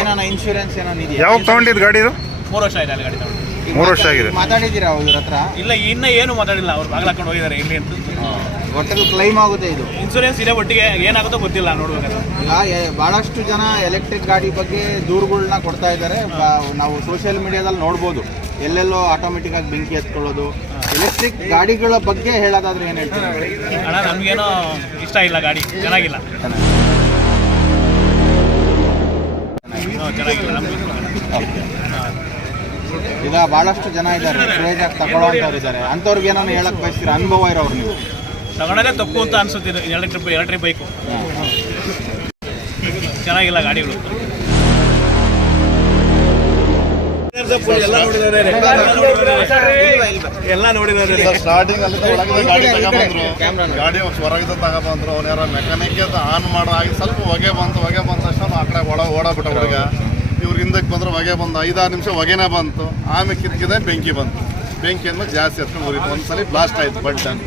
ಏನಾನ ಇನ್ಶೂರೆನ್ಸ್ ಏನಾನ ಇದೆಯಾ? ಯಾವಾಗ ತಗೊಂಡಿದ್ದು ಗಾಡಿ ಇದು? 3 ವರ್ಷ ಆಗಿದೆ ಅಲ್ಲಿ ಗಾಡಿ ತಗೊಂಡು. 3 ವರ್ಷ ಆಗಿದೆ. ಮಾತಾಡಿದ್ದೀರಾ ಅವ್ರ ಹತ್ರ? ಇಲ್ಲ, ಇನ್ನೂ ಏನು ಮಾತಾಡಿಲ್ಲ. ಅವ್ರು ಬಾಗಿಲು ಹಾಕೊಂಡು ಹೋಗಿದ್ದಾರೆ ಇಲ್ಲಿ ಅಂತ. ಒಟ್ಟಲ್ಲಿ ಕ್ಲೈಮ್ ಆಗುತ್ತೆ ಇದು? ಇನ್ಶೂರೆನ್ಸ್ ಇದೆ, ಒಟ್ಟಿಗೆ ಏನಾಗುತ್ತೋ ಗೊತ್ತಿಲ್ಲ, ನೋಡ್ಬೇಕಾದ್ರೆ. ಈಗ ಭಾಳಷ್ಟು ಜನ ಎಲೆಕ್ಟ್ರಿಕ್ ಗಾಡಿ ಬಗ್ಗೆ ದೂರುಗಳನ್ನ ಕೊಡ್ತಾ ಇದ್ದಾರೆ. ನಾವು ಸೋಷಿಯಲ್ ಮೀಡಿಯಾದಲ್ಲಿ ನೋಡ್ಬೋದು, ಎಲ್ಲೆಲ್ಲೋ ಆಟೋಮೆಟಿಕ್ ಆಗಿ ಬೆಂಕಿ ಎತ್ಕೊಳ್ಳೋದು. ಎಲೆಕ್ಟ್ರಿಕ್ ಗಾಡಿಗಳ ಬಗ್ಗೆ ಹೇಳೋದಾದ್ರೆ ಏನು ಹೇಳ್ತೀರಾ? ಅಣ್ಣ, ನಮಗೇನೋ ಇಷ್ಟ ಇಲ್ಲ, ಗಾಡಿ ಚೆನ್ನಾಗಿಲ್ಲ. ಚೆನ್ನಾಗಿಲ್ಲ ನಮ್ಗೆ. ಈಗ ಭಾಳಷ್ಟು ಜನ ಇದ್ದಾರೆ, ಕ್ರೇಜ್ ಆಗಿ ತಗೊಳ್ಳೋಂಥವ್ರು ಇದ್ದಾರೆ. ಅಂಥವ್ರಿಗೆ ಏನಾದ್ರು ಹೇಳಕ್ ಬಯಸ್ತೀರಾ? ಅನುಭವ ಇರೋರು ನೀವು. ತಗೊಳ್ಳೋದೇ ತಪ್ಪು ಅಂತ ಅನ್ಸುತ್ತೆ. ಎಲೆಕ್ಟ್ರಿಕ್ ಬೈಕು ಚೆನ್ನಾಗಿಲ್ಲ ಗಾಡಿಗಳು. ಎಲ್ಲ ನೋಡಿದ್ದಾರೆ. ಸ್ಟಾರ್ಟಿಂಗ್ ಅಲ್ಲಿ ಗಾಡಿ ತಗೊಂಡ್ರು, ಗಾಡಿ ಹೊರಗಿಂದ ತಗೊಂಡ್ರು. ಅವ್ನು ಯಾರ ಮೆಕ್ಯಾನಿಕ್ ಆನ್ ಮಾಡೋ ಆಗಿ ಸ್ವಲ್ಪ ಹೊಗೆ ಬಂತು ತಕ್ಷಣ ಆ ಕಡೆ ಓಡಾಬಿಟ್ಟ ಹುಡುಗ. ಇವ್ರ ಹಿಂದಕ್ಕೆ ಬಂದ್ರೆ ಹೊಗೆ ಬಂದು 5-6 ನಿಮಿಷ ಹೊಗೆನೇ ಬಂತು. ಆಮೇಲೆ ಕಿತ್ಕಿದೆ ಬೆಂಕಿ ಬಂತು. ಬೆಂಕಿ ಅಂದ್ಮೇಲೆ ಜಾಸ್ತಿ ಹತ್ಕೊಂಡು ಹೋಗಿತ್ತು. ಒಂದ್ಸಲಿ ಬ್ಲಾಸ್ಟ್ ಆಯ್ತು ಬಲ್ಟ್ ಅಂತ.